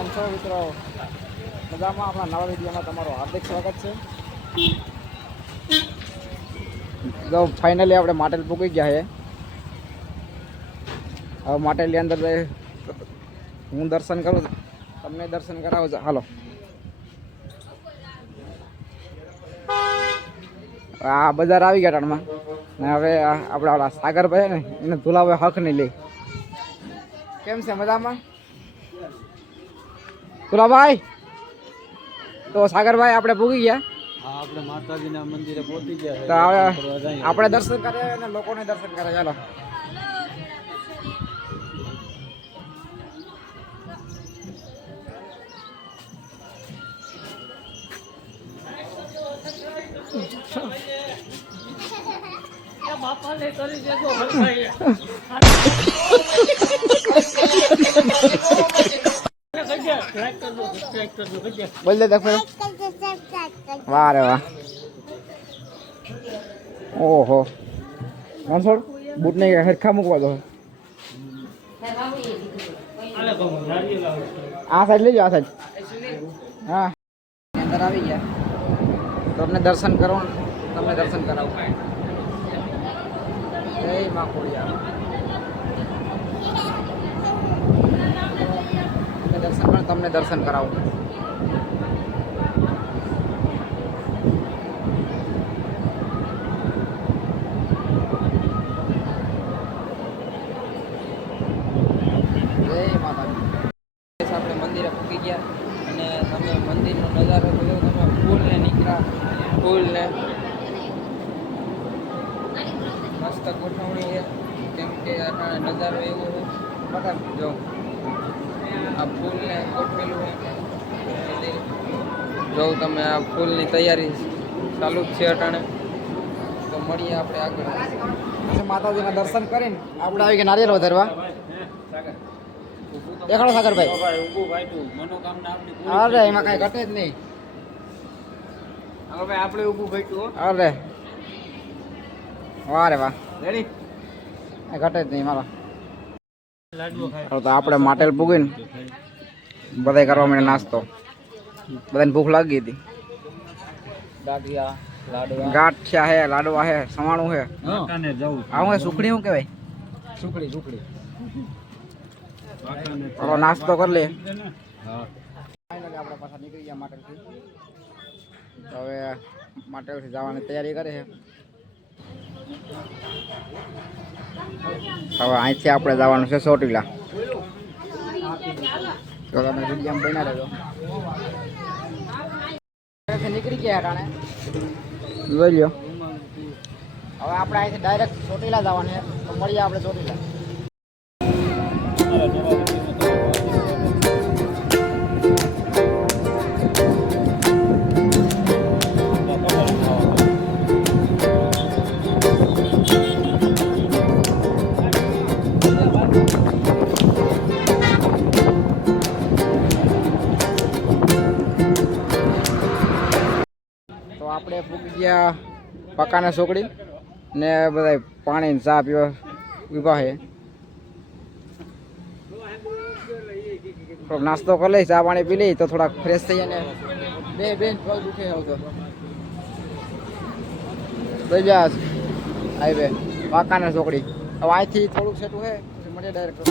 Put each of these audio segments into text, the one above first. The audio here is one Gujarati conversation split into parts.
કેમ છો મિત્રો? મજામાં? આપણા નવા વિડીયોમાં તમારું હાર્દિક સ્વાગત છે. તો ફાઇનલી આપણે માટેલ પૂકી ગયા છે. હવે માટેલની અંદર હું દર્શન કરું, તમને દર્શન કરાવું. હાલો, આ બજાર આવી ગયા ટાણમાં ને હવે આપણા સાગરભાઈ ને એને ધુલાવે હક નહીં લે. કેમ છે? મજામાં? ધુલાભાઈ તો સાગરભાઈ આપણે પૂગી ગયા. આપણે માતાજીના મંદિરે પહોંચી ગયા. તો હવે આપણે દર્શન કરીએ અને લોકોને દર્શન કરે. ચાલો, બોલ દે દેખ. વાહ રે વાહ. ઓહો, માણસોડ બૂટ ને હરખા મૂકવા દો. આ સાઈડ લેજો, આ સાઈડ. હા, અંદર આવી ગયા. તમને દર્શન કરો, તમને દર્શન કરાવું. જય મા ખોડિયાર. દર્શન પણ તમને દર્શન કરાવું. જય માતાજી. આપણે મંદિરે પૂકી ગયા અને તમે મંદિરનો નજારો જોયો. તમે ફૂલને નીકળ્યા, ફૂલને મસ્ત ગોઠવણી છે. કેમ કે આ નજારો એવો છે. બતા જો આ ફૂલને ગોઠવેલું છે. જો તમે આ ફૂલની તૈયારી ચાલુ જ છે અટાણે. તો મળીએ આપણે આગળ. પછી માતાજીના દર્શન કરીને આપણે આવી ગયા નારિયેળ વધારવા. દેખાડો સાગરભાઈ. અરે એમાં કઈ ઘટે જ નહીં. હવે આપણે ઊભું ભાઈ. અરે વાહ રે વાહ. રેડી? ઘટે જ નહીં મારા. તો આપણે માટેલ પૂગીને બધા કરવા માંડે નાસ્તો. બધાને ભૂખ લાગી હતી. ગાંઠિયા હે, લાડવા હે, સવાણું હે. આ હું સુખડી શું કહેવાય? સુખડી, સુખડી. નાસ્તો કરી લે. આપણે પાછા નીકળી ગયા માટેલથી. હવે માટેલથી જવાની તૈયારી કરે છે. હવે અહીંથી આપણે જવાનું છે ચોટીલા. તો તમે વિડીયો બના રહેજો. નીકળી ગયા ટાણે જોઈ લ્યો. હવે આપણે અહીંથી ડાયરેક્ટ ચોટીલા જવાનું છે. તો મળીએ આપણે ચોટીલા. આપણે પૂકી ગયા પકાના ચોકડી ને બધા પાણી ચા પીવા ઉભા છે. નાસ્તો કરી લઈ, ચા પાણી પી લઈ તો થોડાક ફ્રેશ થઈ જાય ને બે બેન પગ દુખે આવતો થઈ જાય. આવી બે પકાના ચોકડી. હવે અહીંથી થોડુંક સેટું છે મળે ડાયરેક્ટ.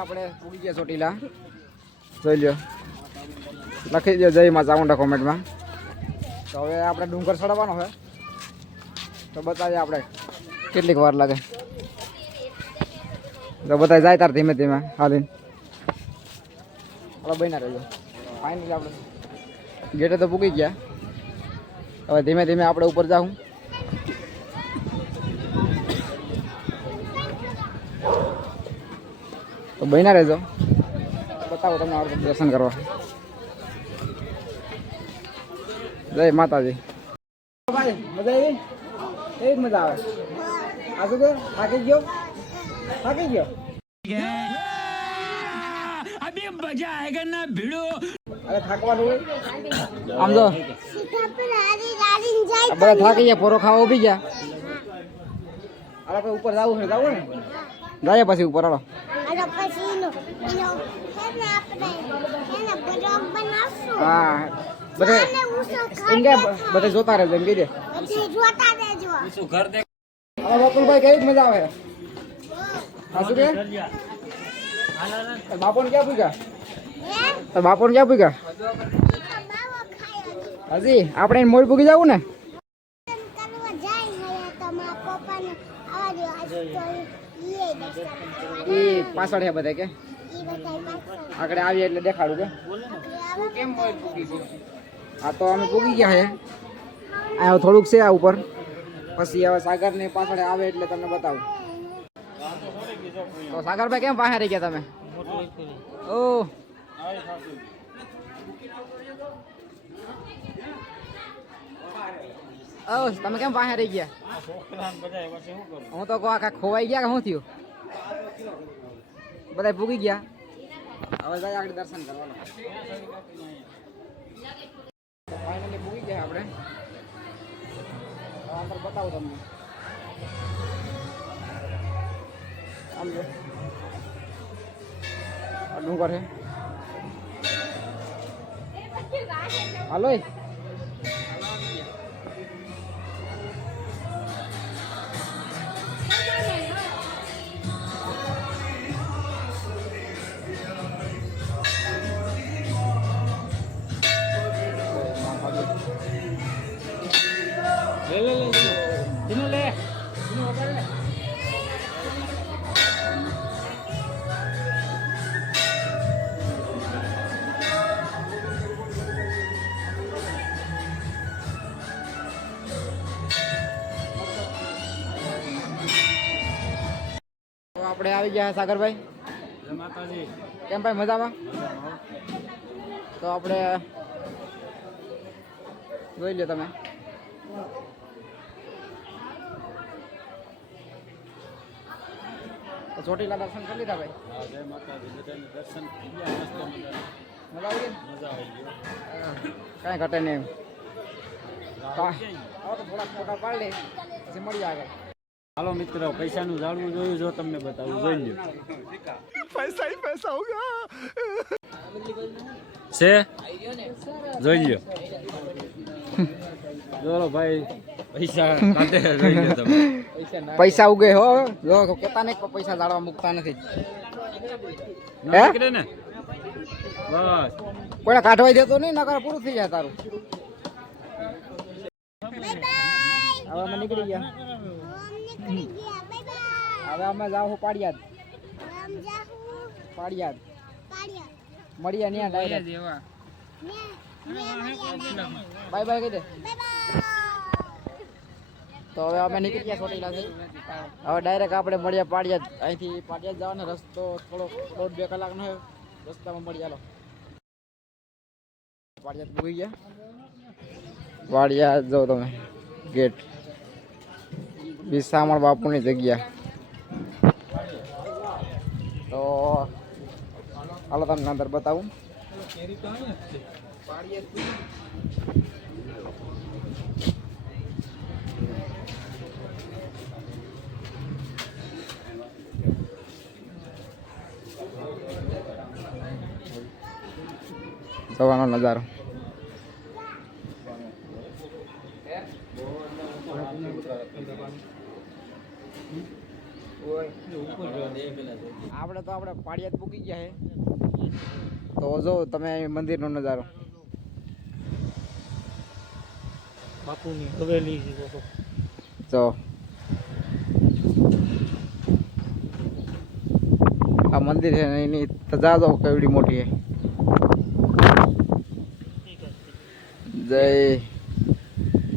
આપણે પૂરી ગયા ચોટીલા. જોઈ લો, લખી દો જય માં ચામુંડા કોમેન્ટમાં. તો હવે આપણે ડુંગર ચડવાનો છે. તો બતાવીએ આપણે કેટલીક વાર લાગે. તો બધા જાય તાર ધીમે ધીમે હાલીને. હવે બન્યા રહેજો. ફાઇનલી આપણે ગેટે તો પૂકી ગયા. હવે ધીમે ધીમે આપણે ઉપર જાઉં. તો બન્યા રહેજો. બતાવો તમને આપણે દર્શન કરવા. જય માતાજી. ભાઈ મજા આવી? એવી જ મજા આવે. આ શું કે થાકી ગયો? થાકી ગયો અરે થાકવાનું હોય આમ જો બધા થાકી ગયા પોરો ખાવા ઉભી ગયા અરે કોઈ ઉપર જવું છે જવું ને જાય પછી ઉપર હાલો હા બધે એમ કે બધે જોતા રહેજો એમ કહી દે હવે બકુલભાઈ કઈ મજા આવે હા શું કે બાપો ને ક્યાં પૂછ્યા બાપો ને ક્યાં પૂછ્યા હજી આપણે મોડ પૂગી જવું ને એ પાછળ છે બધા કે આગળ આવીએ એટલે દેખાડું કે હા તો અમે પૂગી ગયા છે આ થોડુંક છે આ ઉપર પછી હવે સાગર ને પાછળ આવે એટલે તમને બતાવું તો સાગરભાઈ કેમ પાસે રહી ગયા તમે તમે કેમ પાસે રહી ગયા હું તો આખા ખોવાઈ ગયા કે શું થયું બધા પૂગી ગયા હવે જાય આગળ દર્શન કરવાનું ફાઇનલી પૂગી ગયા આપણે અંદર બતાવું તમને આમ જો આ ડુંગર છે હાલો આપણે આવી ગયા સાગરભાઈ માતાજી કેમ ભાઈ મજામાં તો આપણે જોઈ લો તમે તો ચોટીલા દર્શન કરી લીધા ભાઈ જય માતાજી બધાને દર્શન થઈ ગયા મસ્ત મજા આવી મજા આવી ગયો કાંઈ ઘટે નહીં તો થોડાક ફોટા પાડી લે પછી મળીએ આગળ હાલો મિત્રો પૈસાનું જાળવું જોયું જો તમને બતાવું જોઈ લો પૈસા ही पैसा होगा છે જોઈ લો જોલો ભાઈ પૈસા કાઢે જોઈ લો તમે પૈસા ઉગે હો જો કેતા ને પૈસા જાળવા મૂકતા નથી નીકળે ને બસ કોઈને કાઢવાઈ દેતો નહીં નકર પૂરું થઈ જાય તારું હવે અમે નીકળી ગયા હવે અમે જાવ પાડિયાદ પાડિયાદ મળીએ ત્યાં ડાયરેક્ટ બાય બાય કહી દે તો હવે અમે નીકળી ગયા ચોટીલાથી હવે ડાયરેક્ટ આપણે મળીએ પાડિયાદ અહીંથી પાડિયાદ જવાનો રસ્તો થોડો 1.5-2 કલાકનો છે રસ્તામાં મળી ચાલો પાડિયાદ પૂરી ગયા પાડિયાદ જો તમે ગેટ વિસામણ બાપુની જગ્યા તો હાલો તમને અંદર બતાવું સવારનો નજારો આપણે તો આપણે પાડિયાદ પૂકી ગયા છે તો જો તમે મંદિરનો નજારો બાપુની હવેલી જો આ મંદિર છે એની તજા જો કેવડી મોટી છે જય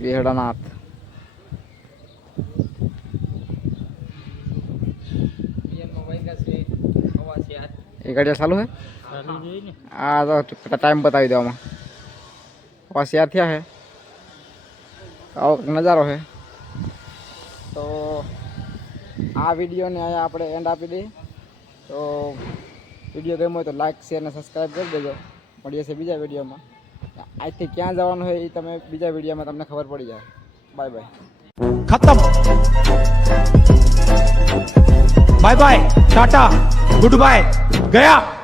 વિહડાનાથ એ ગાડી ચાલુ है આ તો ટાઈમ બતાવી દો આમાં હોશિયાર થયા છે આવો નજારો છે તો આ વિડીયોને અહીંયા આપણે એન્ડ આપી દઈએ. તો વિડીયો ગમ્યો હોય તો લાઈક શેર અને સબસ્ક્રાઈબ કરી દેજો. મળીએ છીએ બીજા વિડીયોમાં. આજથી ક્યાં જવાનું હોય એ તમે બીજા વિડીયોમાં તમને ખબર પડી જાય. Bye bye. खत्म. Bye bye, tata, goodbye, गया.